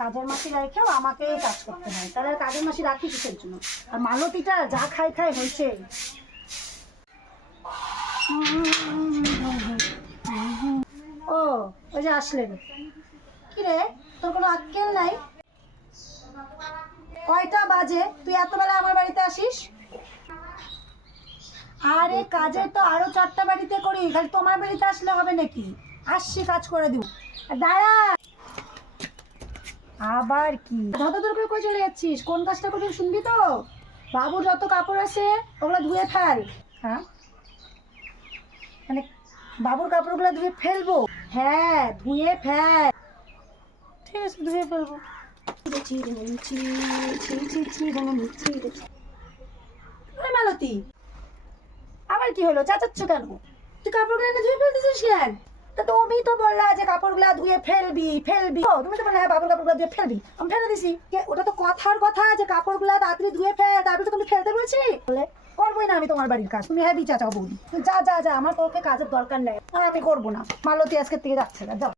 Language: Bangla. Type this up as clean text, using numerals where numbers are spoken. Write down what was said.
কাজের মাসি রেখেও আমাকেই কাজ করতে হয়, তাহলে আর কাজের মাসি রাখি কিসের জন্য? আর মালতীটা যা খাই হয়েছে। ও ওই যে আসলেন। কি রে, তোর কোনো আক্কেল নাই? কয়টা বাজে, তুই এত বেলা আমার বাড়িতে আসিস? আরে কাজে তো আরো 4টা বাড়িতে করি, খালি তোমার বাড়িতে আসলে হবে নাকি? আসছি, কাজ করে দিব। দাঁড়া, আবার কি যত দূর করে কই চলে যাচ্ছিস? কোন কাজটা করবি শুনবি তো? বাবুর যত কাপড় আছে ওগুলো ধুয়ে ফেল। হ্যাঁ মানে বাবুর কাপড়গুলো ধুয়ে ফেলবো? হ্যাঁ ধুয়ে ফেল। ঠিক আছে ধুয়ে ফেলবো। মালতী, আবার কি হলো, চাচাচ্ছ কেন? তুই কাপড়গুলো এনে ধুয়ে ফেলতেছিস কেন? তা তুমি তো বললা যে কাপড়গুলা ধুয়ে ফেলবি ফেলবি। ও তুমি তো বললে হ্যাঁ বাবুর কাপড়গুলো ধুয়ে ফেলবি, আমি ফেলে দিছি। ওটা তো কথার কথা যে কাপড়গুলা তাড়াতাড়ি ধুয়ে ফেল, তারপরে তো তুমি ফেলতে বলছি। বলে করবোই না আমি তোমার বাড়ির কাজ, তুমি হ্যাঁ চাচাও বৌদি। যা যা যা, আমার তোকে কাজের দরকার নেই, আমি করবো না। মালতী আজকের থেকে যাচ্ছে না, যাও।